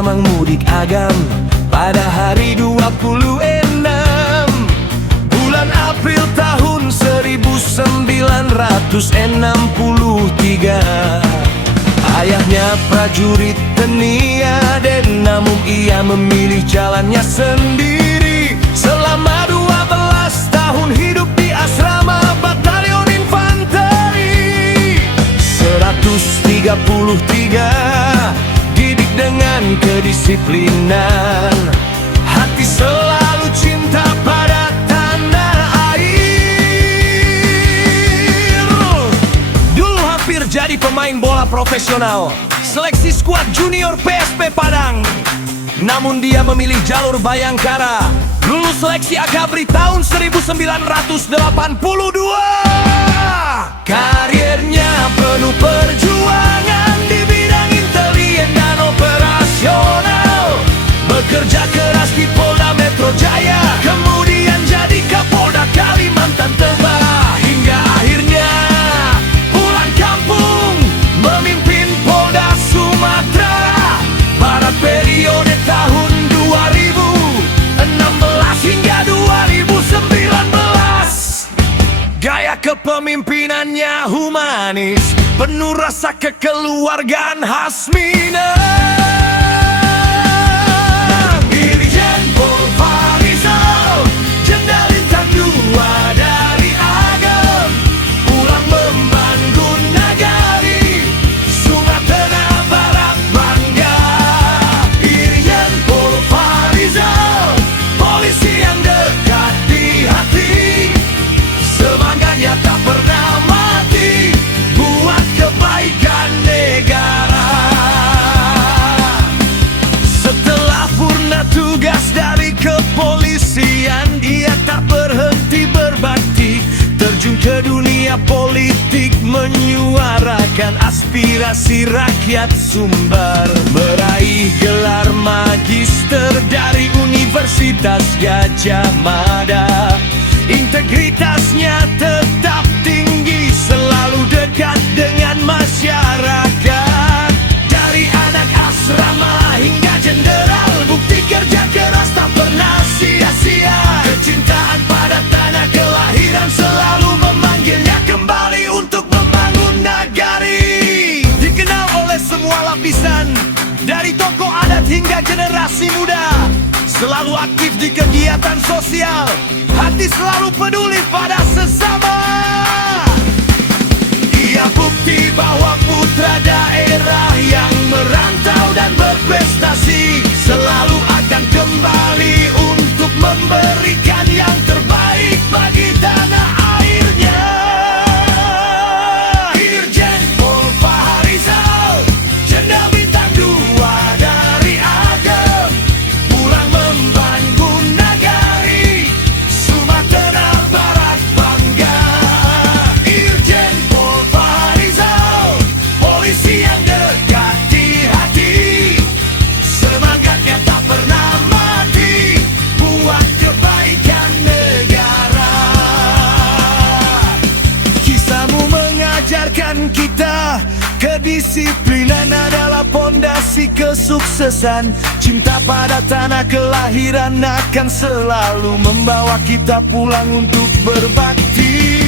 Mamang mudik agam pada hari 26 bulan April tahun 1963. Ayahnya prajurit Teni-Aden, namun ia memilih jalannya sendiri. Selama 12 tahun hidup di asrama Batalion Infanteri 133, didik dengan kedisiplinan. Hati selalu cinta pada tanah air. Dulu hampir jadi pemain bola profesional, seleksi skuad junior PSP Padang. Namun dia memilih jalur Bayangkara, lulus seleksi Akabri tahun 1982. Karirnya penuh perjuangan di bidang intelijen dan operasional. Bekerja keras di Polda Metro Jaya, kemudian jadi Kapolda Kalimantan Tengah, hingga akhirnya pulang kampung memimpin Polda Sumatera pada periode tahun 2016 hingga 2019. Gaya kepemimpinannya humanis, penuh rasa kekeluargaan khas Minang. Irjen Pol Farizal, Jenderal Bintang 2 dari Agam, pulang membangun negari Sumatera Barat bangga. Irjen Pol Farizal, polisi yang dekat di hati, semangatnya tak pernah mati buat kebaikan negara. Setelah purna tugas dari kepolisian, ia tak berhenti berbakti, terjun ke dunia politik, menyuarakan aspirasi rakyat Sumbar. Meraih gelar magister dari Universitas Gadjah Mada, integritasnya tetap tinggi, selalu dekat dengan masyarakat. Dari anak asrama hingga jenderal, bukti kerja keras tak pernah sia-sia. Kecintaan pada tanah kelahiran selalu memanggilnya kembali untuk membangun negari. Dikenal oleh semua lapisan, dari tokoh adat hingga generasi muda, selalu aktif di kegiatan sosial, hati selalu peduli pada sesama. Ia bukti bahwa putra daerah yang merantau dan berprestasi selalu akan kembali untuk memberikan yang terbaik bagi tanah airnya. Irjen Pol Farizal, Jenderal Bintang 2 dari Agam, pulang membangun negari Sumatera Barat bangga. Irjen Pol Farizal, polisi yang dekat di hati, semangatnya tak pernah mati buat kebaikan negara. Kisahmu mengajarkan kita, kedisiplinan adalah pondasi kesuksesan. Cinta pada tanah kelahiran akan selalu membawa kita pulang untuk berbakti.